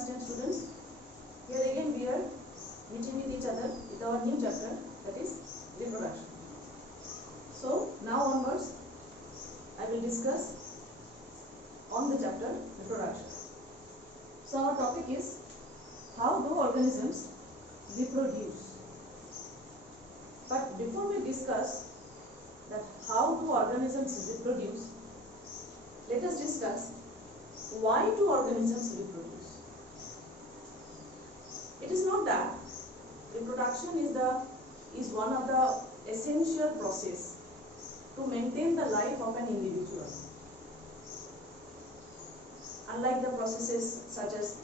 class 10 students. Here again we are meeting with each other with our new chapter, that is reproduction. So now onwards I will discuss on the chapter reproduction. So our topic is how do organisms reproduce. But before we discuss that how do organisms reproduce, let us discuss why do organisms reproduce. It is not that reproduction is one of the essential process to maintain the life of an individual. Unlike the processes such as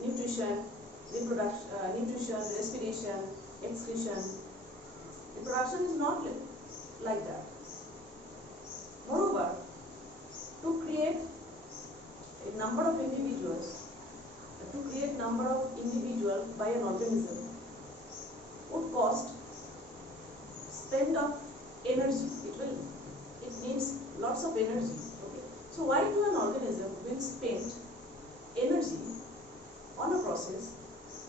nutrition, respiration, excretion, reproduction is not like that. Moreover, to create a number of individuals, by an organism would cost spend of energy. It needs lots of energy. Okay. So why do an organism will spend energy on a process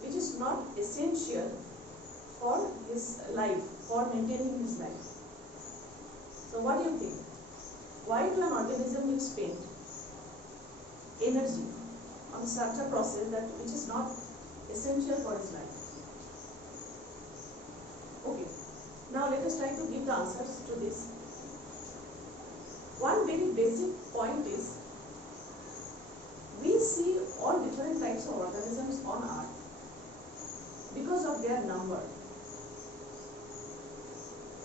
which is not essential for his life, for maintaining his life? So what do you think? Why do an organism will spend energy on such a process which is not essential for his life? Okay. Now let us try to give the answers to this. One very basic point is, we see all different types of organisms on earth because of their number.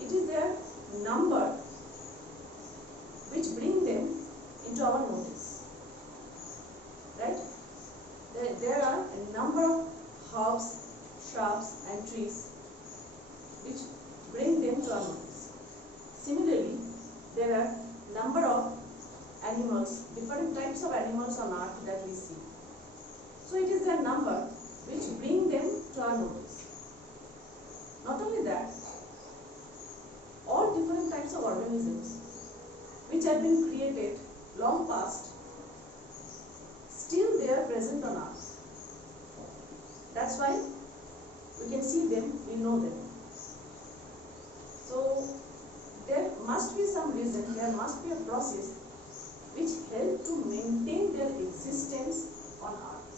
It is their number which bring them into our notice. Right? There are a number of herbs, shrubs and trees which bring them to our notice. Similarly, there are number of animals, different types of animals on earth that we see. So it is their number which bring them to our notice. Not only that, all different types of organisms which have been created long past, still they are present on earth. That's why we can see them, we know them. So there must be some reason, there must be a process which help to maintain their existence on earth.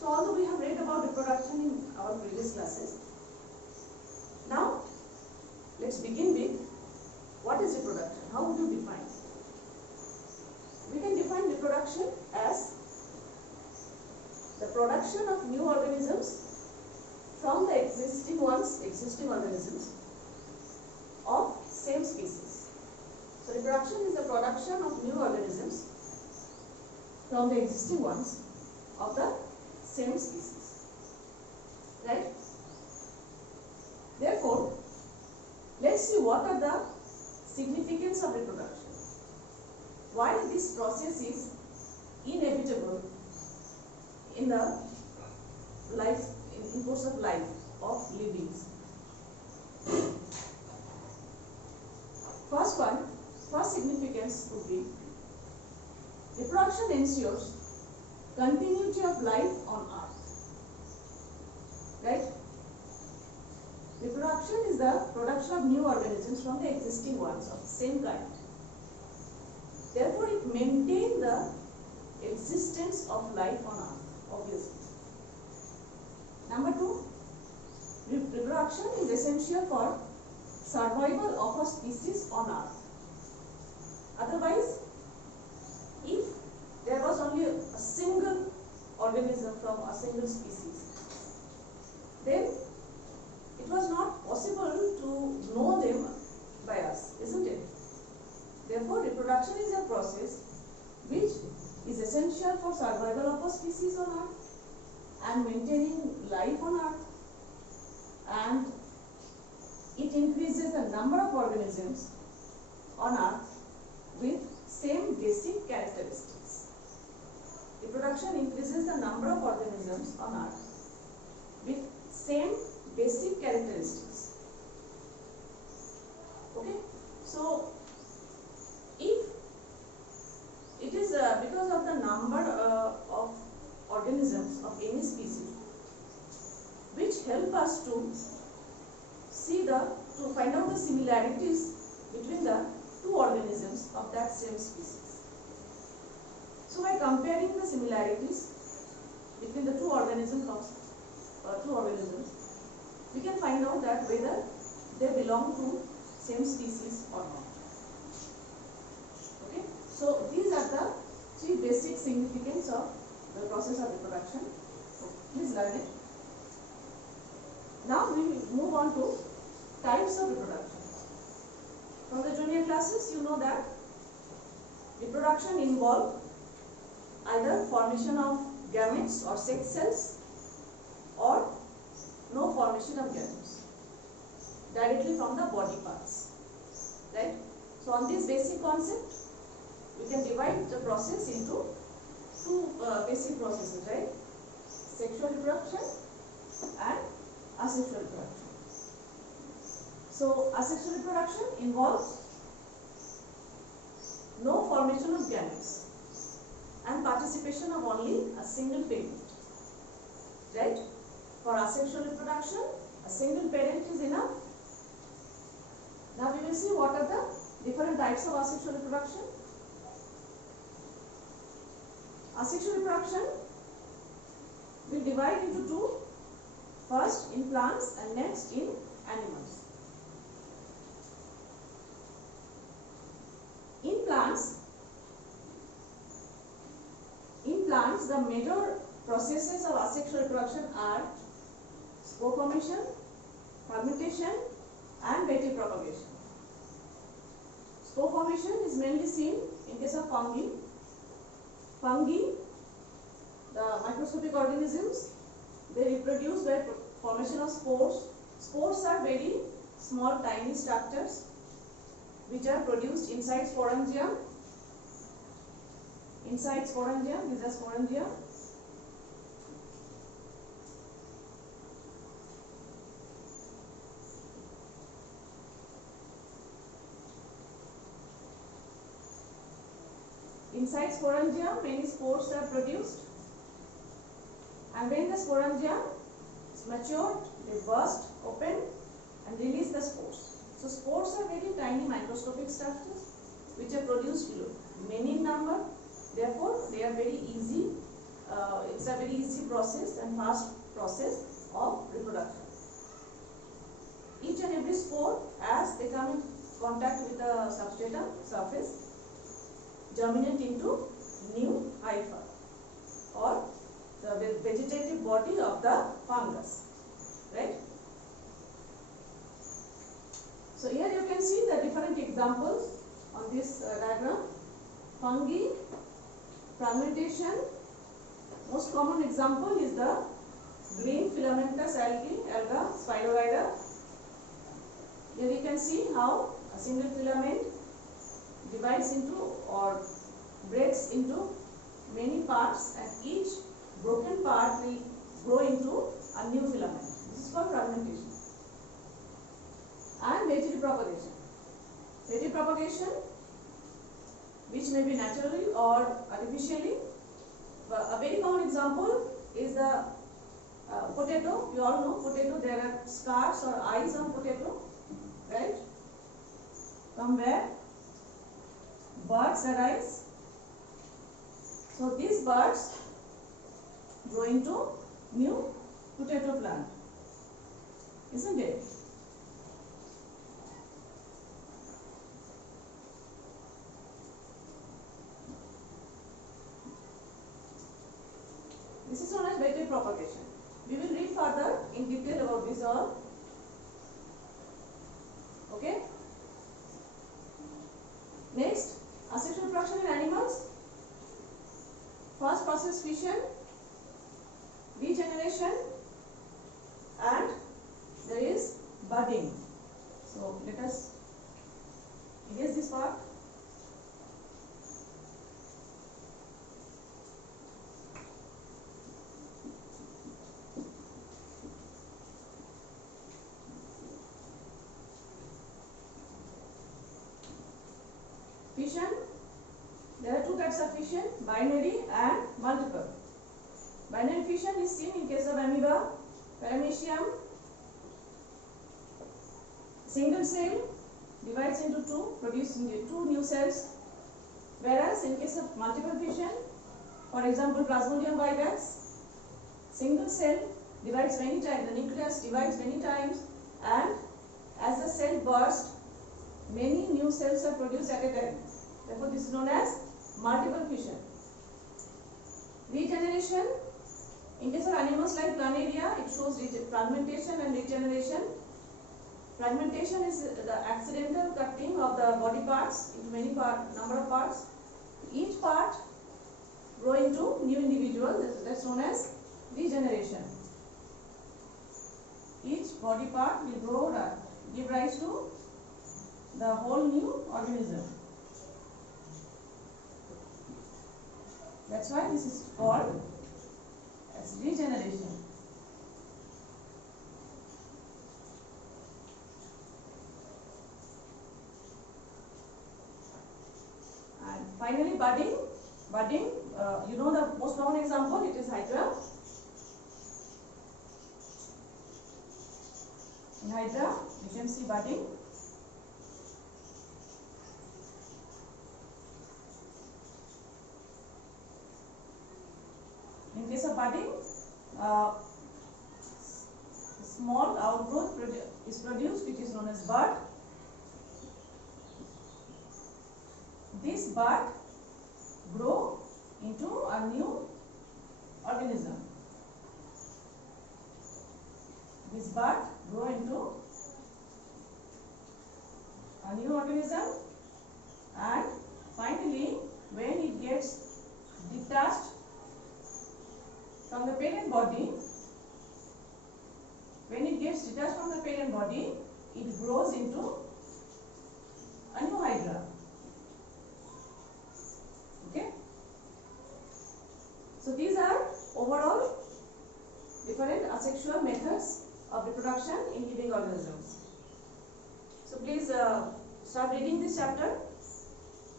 So although we have read about reproduction in our previous classes, now let's begin with what is reproduction. How would you define? We can define reproduction as the production of new organisms from the existing organisms of same species. So reproduction is the production of new organisms from the existing ones of the same species. Right? Therefore, let's see what are the significance of reproduction. Why this process is inevitable in the life, in course of life of livings. First significance would be reproduction ensures continuity of life on earth. Right? Reproduction is the production of new organisms from the existing ones of the same kind. Therefore, it maintains the existence of life on earth, obviously. Number two, reproduction is essential for survival of a species on earth. Otherwise, if there was only a single organism from a single species, then it was not possible to know them by us, isn't it? Therefore, reproduction is a process which is essential for survival of a species on earth and maintaining life on earth, and it increases the number of organisms on earth with same basic characteristics. Reproduction increases the number of organisms on earth with same basic characteristics. Okay? So, if it is because of the number of organisms us to to find out the similarities between the two organisms of that same species. So by comparing the similarities between the two organisms, we can find out that whether they belong to same species or not. Okay, so these are the three basic significance of the process of reproduction. So please learn it. Now we will move on to types of reproduction. From the junior classes, you know that reproduction involves either formation of gametes or sex cells or no formation of gametes directly from the body parts, right? So on this basic concept, we can divide the process into two basic processes, right? Sexual reproduction and asexual reproduction. So asexual reproduction involves no formation of gametes and participation of only a single parent, right? For asexual reproduction, a single parent is enough. Now we will see what are the different types of asexual reproduction. Asexual reproduction will divide into two, first in plants and next in animals. In plants, the major processes of asexual reproduction are spore formation, fermentation and Betti propagation. Spore formation is mainly seen in case of fungi. Fungi, the microscopic organisms, they reproduce by formation of spores. Spores are very small, tiny structures which are produced inside sporangium. Inside sporangium, these are sporangia. Inside sporangium, many spores are produced, and when the sporangium is matured, they burst open and release the spores. So spores are very tiny microscopic structures which are produced many in number. Therefore, they are very easy. It's a very easy process and fast process of reproduction. Each and every spore, as they come in contact with the substratum surface, germinate into new hypha or the vegetative body of the fungus, right? So here you can see the different examples on this diagram. Fungi, fragmentation. Most common example is the green filamentous alga Spirogyra. Here we can see how a single filament divides into or breaks into many parts, and each broken part will grow into a new filament. This is called fragmentation. And Betti propagation. Betti propagation, which may be naturally or artificially. A very common example is the potato. You all know potato, there are scars or eyes on potato, right? From where birds arise. So these birds grow into new potato plant, isn't it? This is known as Betti propagation. We will read further in detail about this all. Okay. Next, asexual reproduction in animals. First process fission, regeneration, and there is budding. So let us erase this part. Fission, there are two types of fission, binary and multiple. Binary fission is seen in case of amoeba, paramecium, Single cell divides into two, producing two new cells. Whereas in case of multiple fission, for example Plasmodium vivax, single cell divides many times, the nucleus divides many times, and as the cell bursts, many new cells are produced at a time. Therefore, this is known as multiple fission. Regeneration, in case of animals like planaria, it shows fragmentation and regeneration. Fragmentation is the accidental cutting of the body parts into many number of parts. Each part grow into new individual. That's known as regeneration. Each body part will grow, give rise to the whole new organism. That's why this is called as regeneration. And finally, budding. Budding, you know the most common example, it is Hydra. In Hydra, you can see budding. In case of budding, small outgrowth is produced, which is known as bud. This bud grow into a new organism. This bud grow into a new organism, and finally when it gets detached from the parent body, it grows into a new hydra. Okay? So these are overall different asexual methods of reproduction in living organisms. So please start reading this chapter.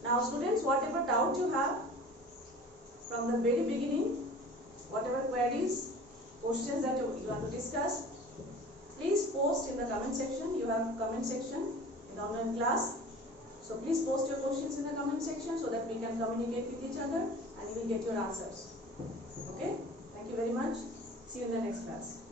Now students, whatever doubt you have from the very beginning, whatever queries, questions that you want to discuss, please post in the comment section. You have comment section in the online class. So please post your questions in the comment section so that we can communicate with each other and you will get your answers. Okay? Thank you very much. See you in the next class.